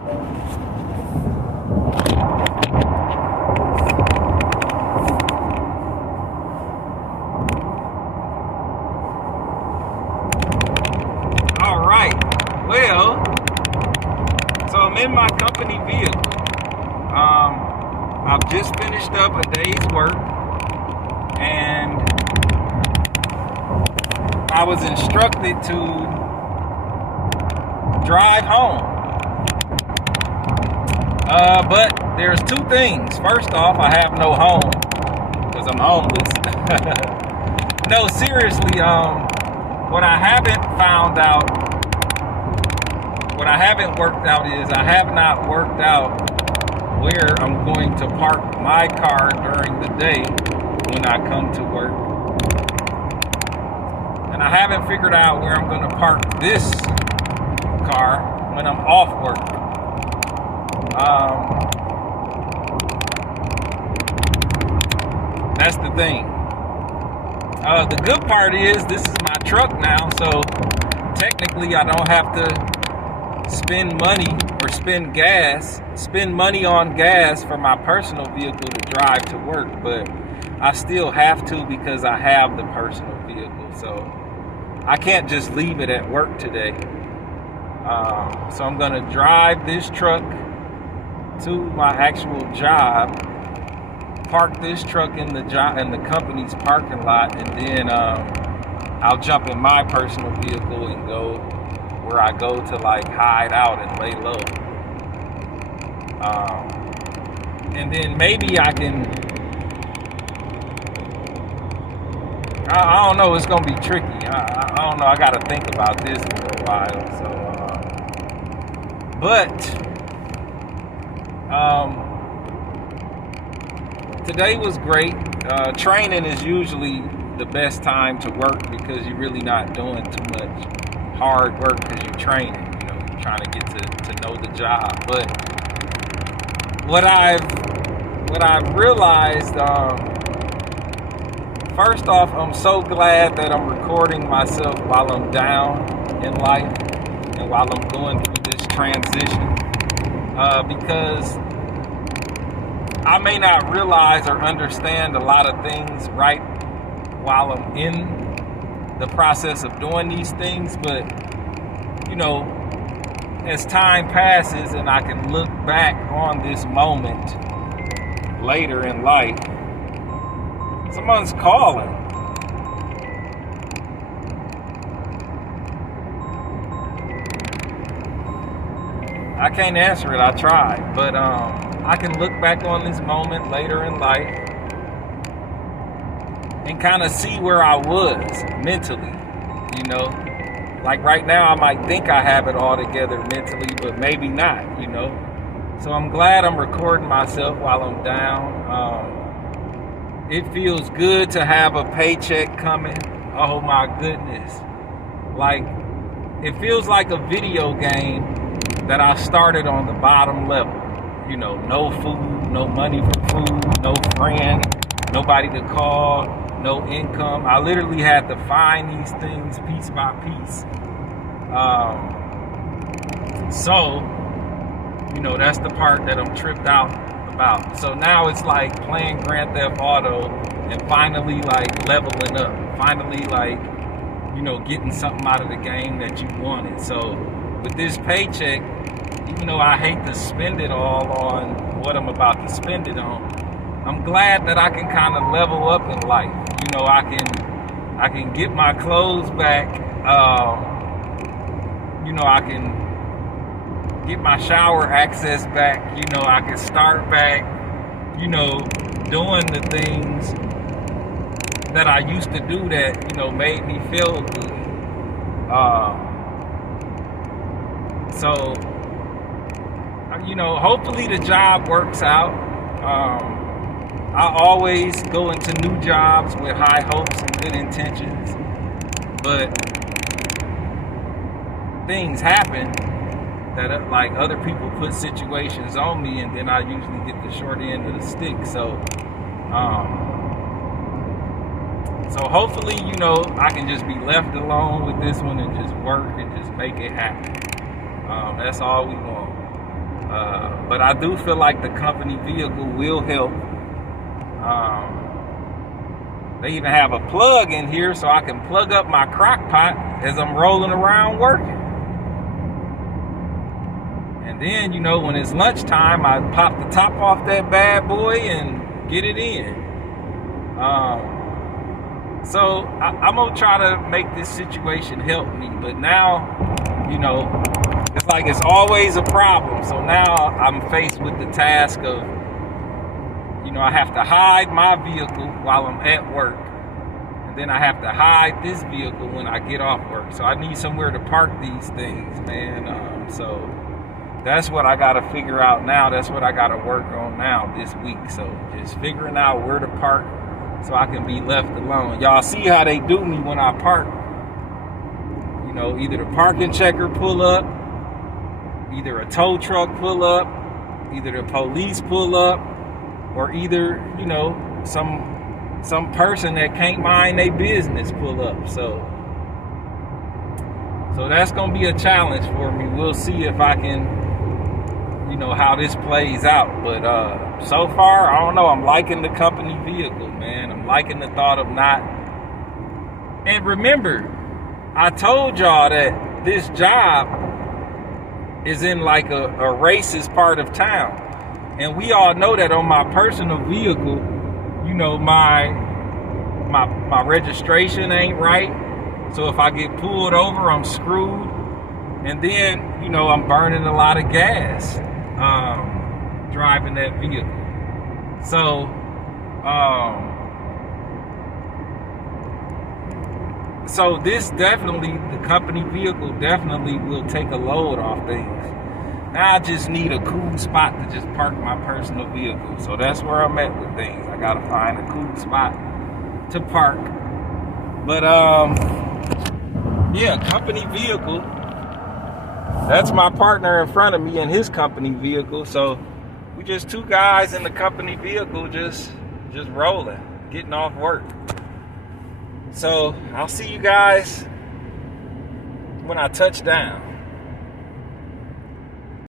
All right. Well, so I'm in my company vehicle. I've just finished up a day's work, and I was instructed to drive home. But there's two things. First off, I have no home because I'm homeless. No, seriously, what I haven't worked out is I have not worked out where I'm going to park my car during the day when I come to work. And I haven't figured out where I'm going to park this car when I'm off work. That's the thing. The good part is this is my truck now, so technically I don't have to spend money or spend money on gas for my personal vehicle to drive to work, but I still have to because I have the personal vehicle, so I can't just leave it at work today. So I'm gonna drive this truck to my actual job, park this truck in the company's parking lot, and then I'll jump in my personal vehicle and go where I go to like hide out and lay low. And then maybe I can, I don't know, it's gonna be tricky. I don't know, I gotta think about this for a while. Today was great. Training is usually the best time to work because you're really not doing too much hard work because you're training. You're trying to get to know the job. But what I've realized, first off, I'm so glad that I'm recording myself while I'm down in life and while I'm going through this transition, because I may not realize or understand a lot of things right while I'm in the process of doing these things, but as time passes and I can look back on this moment later in life, someone's calling. I can't answer it, I tried, but I can look back on this moment later in life and kind of see where I was mentally, Like right now, I might think I have it all together mentally, but maybe not, So I'm glad I'm recording myself while I'm down. It feels good to have a paycheck coming. Oh my goodness. Like, it feels like a video game that I started on the bottom level. No food, no money for food, no friend, nobody to call, no income. I literally had to find these things piece by piece. So, that's the part that I'm tripped out about. So now it's like playing Grand Theft Auto and finally like leveling up. Finally like, getting something out of the game that you wanted. So with this paycheck, even though I hate to spend it all on what I'm about to spend it on, I'm glad that I can kind of level up in life. I can get my clothes back. I can get my shower access back. I can start back, doing the things that I used to do that, made me feel good. So, hopefully the job works out. I always go into new jobs with high hopes and good intentions, but things happen that like other people put situations on me, and then I usually get the short end of the stick. So hopefully, I can just be left alone with this one and just work and just make it happen. That's all we want. But I do feel like the company vehicle will help. They even have a plug in here so I can plug up my crock pot as I'm rolling around working. And then, you know, when it's lunchtime, I pop the top off that bad boy and get it in. So I'm going to try to make this situation help me. But now, you know, it's like it's always a problem. So now I'm faced with the task of, you know, I have to hide my vehicle while I'm at work. And then I have to hide this vehicle when I get off work. So I need somewhere to park these things, man. So that's what I got to figure out now. That's what I got to work on now this week. So just figuring out where to park so I can be left alone. Y'all see how they do me when I park. You know, either the parking checker pull up, either a tow truck pull up, either the police pull up, or either, you know, some person that can't mind their business pull up. So that's going to be a challenge for me. We'll see if I can, you know, how this plays out. But so far, I don't know. I'm liking the company vehicle, man. I'm liking the thought of not. And remember, I told y'all that this job is in like a racist part of town. And we all know that on my personal vehicle, you know, my registration ain't right. So if I get pulled over, I'm screwed. And then, you know, I'm burning a lot of gas driving that vehicle. So this definitely, the company vehicle definitely will take a load off things. Now I just need a cool spot to just park my personal vehicle. So that's where I'm at with things. I gotta find a cool spot to park. But yeah, company vehicle. That's my partner in front of me in his company vehicle. So we just two guys in the company vehicle just rolling, getting off work. So I'll see you guys when I touch down.